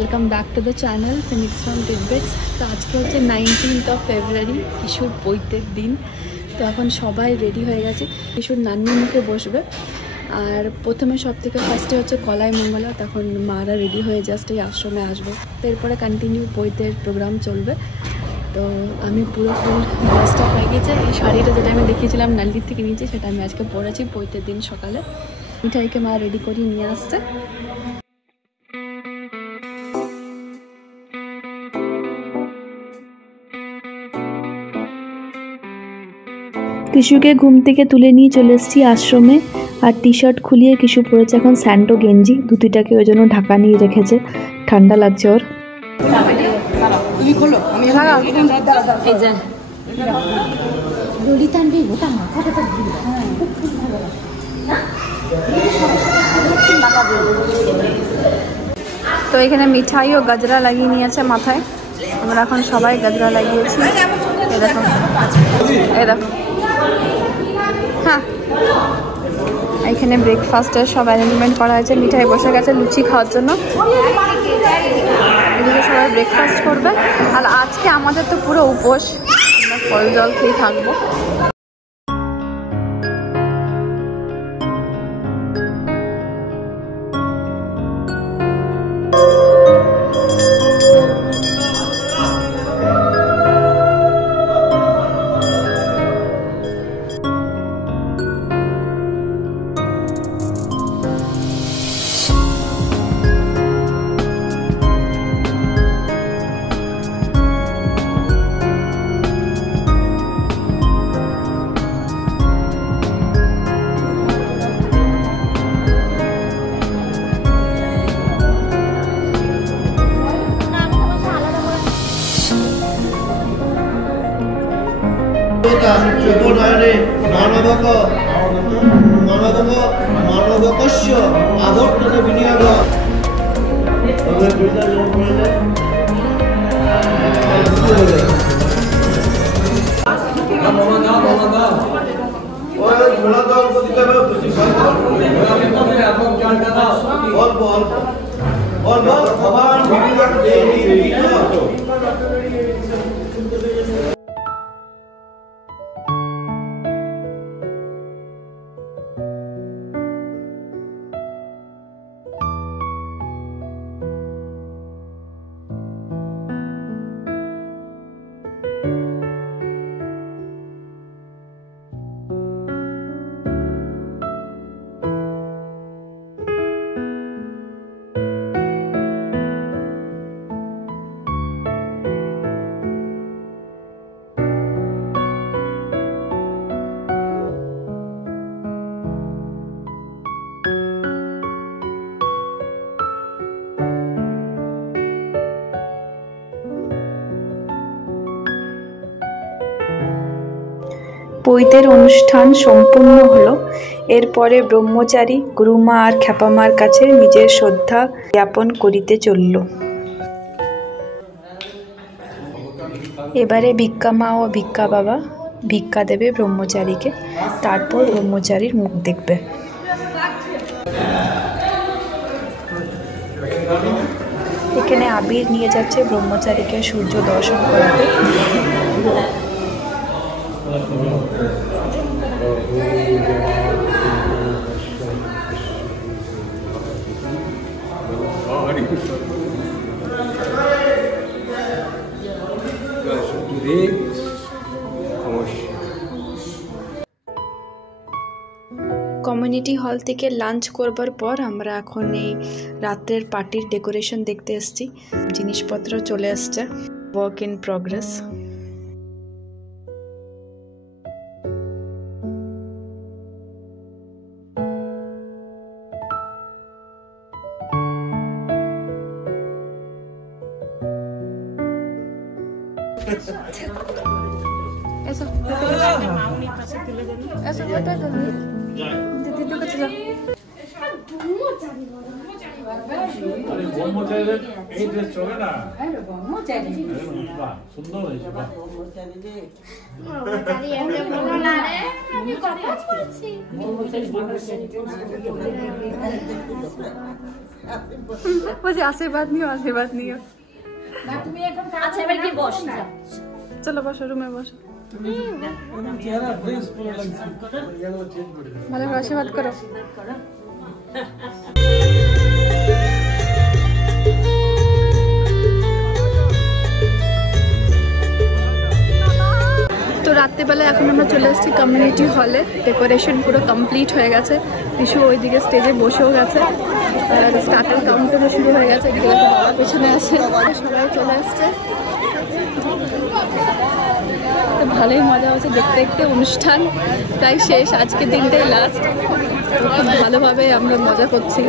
Welcome back to the channel Phoenix from Tidbits. तो आज के হচ্ছে 19th of February কিশোর পৈতের দিন। তো এখন সবাই রেডি হয়ে গেছে, কিশোর নান্নির মুখে বসবে। আর প্রথমে সবথেকে ফার্স্টে হচ্ছে কলাই মঙ্গলা, তখন মারা রেডি হয়ে জাস্ট এই আশ্রমে আসবে। তো এরপরে কন্টিনিউ পৈতের প্রোগ্রাম চলবে। তো আমি পুরো ফুল ড্রেসটা হয়ে গেছে। এই শাড়িটা যেটা আমি দেখিয়েছিলাম নাল্লির থেকে নিয়েছি, সেটা আমি আজকে পরেছি পৈতের দিন সকালে। মিঠাইকে মা রেডি করে নিয়ে আসছে। কিশুকে ঘুম থেকে তুলে নিয়ে চলে এসেছি আশ্রমে। আর টি শার্ট খুলিয়ে কিশু পরেছে এখন স্যান্ডো গেঞ্জি, ধুতিটাকে ওই জন্য ঢাকা নিয়ে রেখেছে, ঠান্ডা লাগছে ওর। তো এখানে মিঠাই ও গাজরা লাগিয়ে নিয়েছে মাথায়। আমরা এখন সবাই গাজরা লাগিয়েছি। এই দেখো, এই দেখো। হ্যাঁ, এখানে ব্রেকফাস্টের সব অ্যারেঞ্জমেন্ট করা হয়েছে। মিঠাই বসে গেছে লুচি খাওয়ার জন্য। এদিকে সবাই ব্রেকফাস্ট করবে। আর আজকে আমাদের তো পুরো উপোস, আমরা ফল জল খেয়ে থাকবো। মানবকস্য আবর্তন বিনিয়োগ পৈতের অনুষ্ঠান সম্পূর্ণ হলো। এরপরে ব্রহ্মচারী গুরুমা আর খ্যাপামার কাছে নিজের শ্রদ্ধা জ্ঞাপন করিতে চলল। এবারে ভিক্ষা মা ও ভিক্ষা বাবা ভিক্ষা দেবে ব্রহ্মচারীকে, তারপর ব্রহ্মচারীর মুখ দেখবে। এখানে আবির নিয়ে যাচ্ছে ব্রহ্মচারীকে সূর্য দর্শন করাতে। কমিউনিটি হল থেকে লাঞ্চ করবার পর আমরা এখন এই রাতের পার্টির ডেকোরেশন দেখতে এসেছি। জিনিসপত্র চলে আসছে, work in progress. Eso. Eso, vete a dormir. Te আরে ব্রহ্মচারীদের এই ড্রেস চলে না। বাহ, সুন্দর হয়েছে বাহ। বলছি আশীর্বাদ নিও আচ্ছা এবার কি বস না চলো বসো রুমে বসো ভালো করে আশীর্বাদ করো তো রাত্রেবেলা এখন আমরা চলে এসেছি কমিউনিটি হলে ডেকোরেশন পুরো কমপ্লিট হয়ে গেছে বিশু ওইদিকে স্টেজে বসেও গেছে আর স্টার্টার কাউন্টারও শুরু হয়ে গেছে এদিকে বাবা পেছনে আছে সবাই চলে আসছে তো ভালোই মজা হচ্ছে দেখতে দেখতে অনুষ্ঠান তাই শেষ আজকের দিনটাই লাস্ট খুব ভালোভাবে আমরা মজা করছি